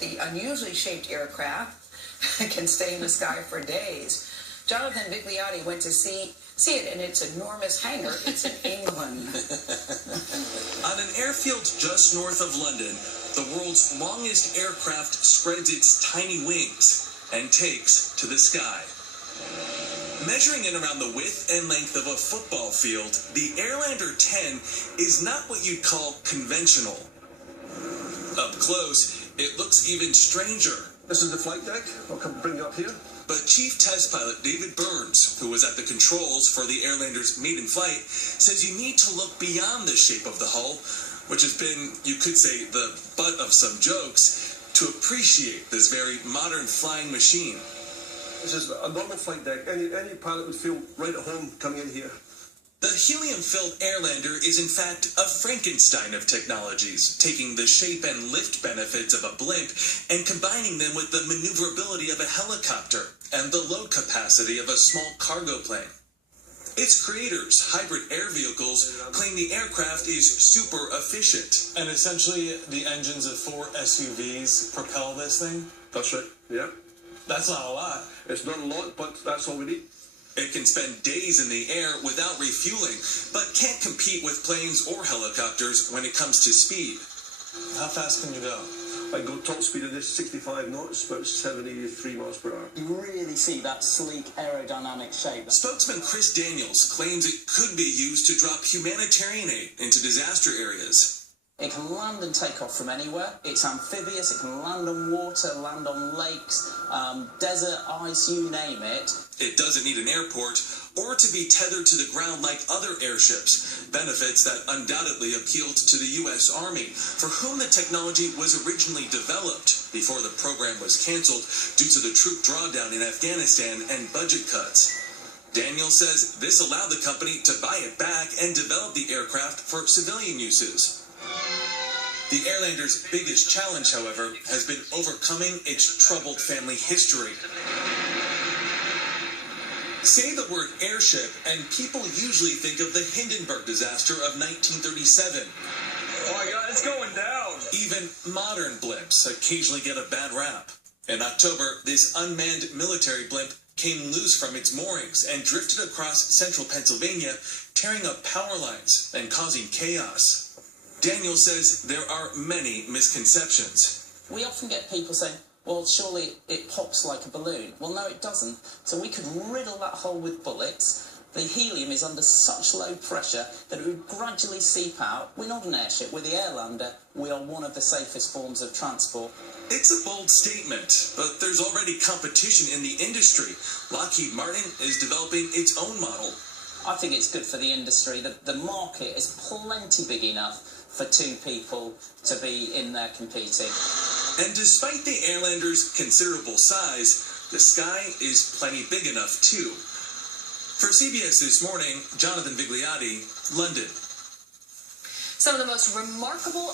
the unusually shaped aircraft can stay in the sky for days. Jonathan Vigliotti went to see it in its enormous hangar. It's in England. On an airfield just north of London, the world's longest aircraft spreads its tiny wings and takes to the sky. Measuring in around the width and length of a football field, the Airlander 10 is not what you'd call conventional. Up close, it looks even stranger. This is the flight deck. I'll come bring you up here. But Chief Test Pilot David Burns, who was at the controls for the Airlander's maiden flight, says you need to look beyond the shape of the hull, which has been, you could say, the butt of some jokes, to appreciate this very modern flying machine. This is a normal flight deck. Any pilot would feel right at home coming in here. The helium-filled Airlander is in fact a Frankenstein of technologies, taking the shape and lift benefits of a blimp and combining them with the maneuverability of a helicopter and the load capacity of a small cargo plane. Its creators, hybrid air vehicles, claim the aircraft is super efficient. And essentially, the engines of 4 SUVs propel this thing? That's right, yeah. That's not a lot. It's not a lot, but that's all we need. It can spend days in the air without refueling, but can't compete with planes or helicopters when it comes to speed. How fast can you go? I go top speed of this 65 knots, about 73 miles per hour. You really see that sleek aerodynamic shape. Spokesman Chris Daniels claims it could be used to drop humanitarian aid into disaster areas. It can land and take off from anywhere. It's amphibious. It can land on water, land on lakes, desert, ice, you name it. It doesn't need an airport or to be tethered to the ground like other airships, benefits that undoubtedly appealed to the U.S. Army, for whom the technology was originally developed before the program was canceled due to the troop drawdown in Afghanistan and budget cuts. Daniel says this allowed the company to buy it back and develop the aircraft for civilian uses. The Airlander's biggest challenge, however, has been overcoming its troubled family history. Say the word airship, and people usually think of the Hindenburg disaster of 1937. Oh my God, it's going down! Even modern blimps occasionally get a bad rap. In October, this unmanned military blimp came loose from its moorings and drifted across central Pennsylvania, tearing up power lines and causing chaos. Daniel says there are many misconceptions. We often get people saying, well, surely it pops like a balloon. Well, no, it doesn't. So we could riddle that hole with bullets. The helium is under such low pressure that it would gradually seep out. We're not an airship, we're the Airlander. We are one of the safest forms of transport. It's a bold statement, but there's already competition in the industry. Lockheed Martin is developing its own model. I think it's good for the industry. The market is plenty big enough for two people to be in there competing. And despite the Airlander's considerable size, the sky is plenty big enough too. For CBS This Morning, Jonathan Vigliotti, London. Some of the most remarkable